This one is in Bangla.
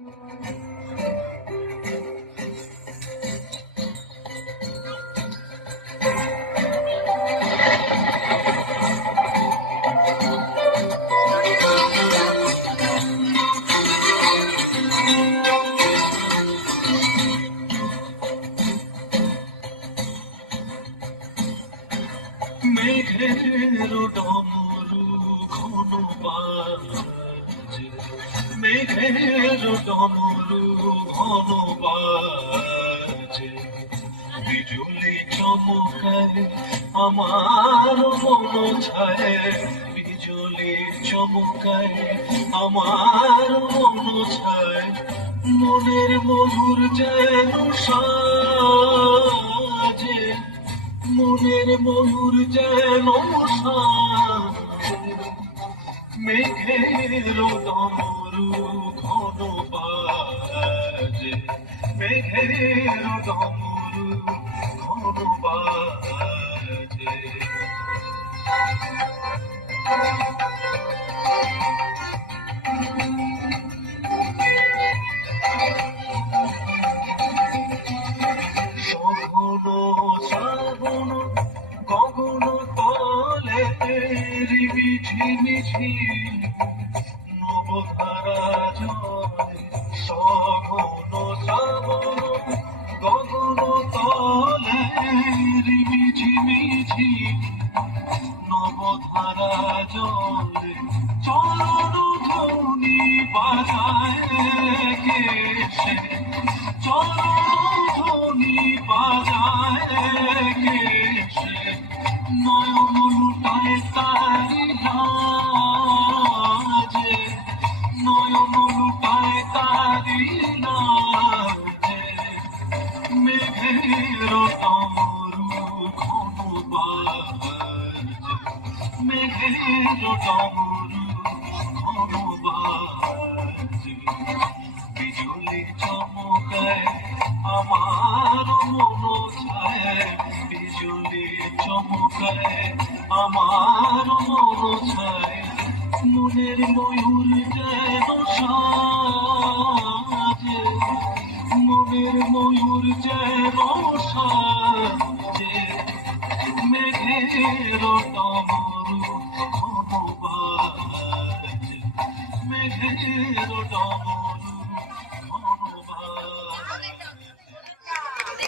মেঘের ডমরু ঘন বাজে, মেঘের ডমরু ঘন বাজে, বিজুলি চমকায় আমার মন ছায়, বিজুলি চমকায় আমার মন ছায়, মনের মধুর যেন সাজে, মনের ময়ূর যেন সাজে, মেঘের ডমরু ঘন বাজে, মেঘের ডমরু ঘন বাজে। গগন তলে রিমিঝিমিঝি নবধারা জলে, সঘন শ্রাবণ গগন তলে রিমিঝিমিঝি নবধারা জলে, চরণ ধ্বনি বাজায় কে সে, চরণ ধ্বনি বাজায় কে সে, নয়ন লুটায় তারি লাজে, নয়ন লুটায় তারি লাজে, মেঘের ডমরু ঘন বাজে, মেঘের ডমরু ঘন বাজে, বিজুলি চমকায় আমার মন ছায়, বিজুলি চমকায় আমার মন ছায়, মনের ময়ূর যেন সাজে, মনের ময়ূর যেন সাজে, মেঘের ডমরু ঘন বাজে, মেঘের ডমরু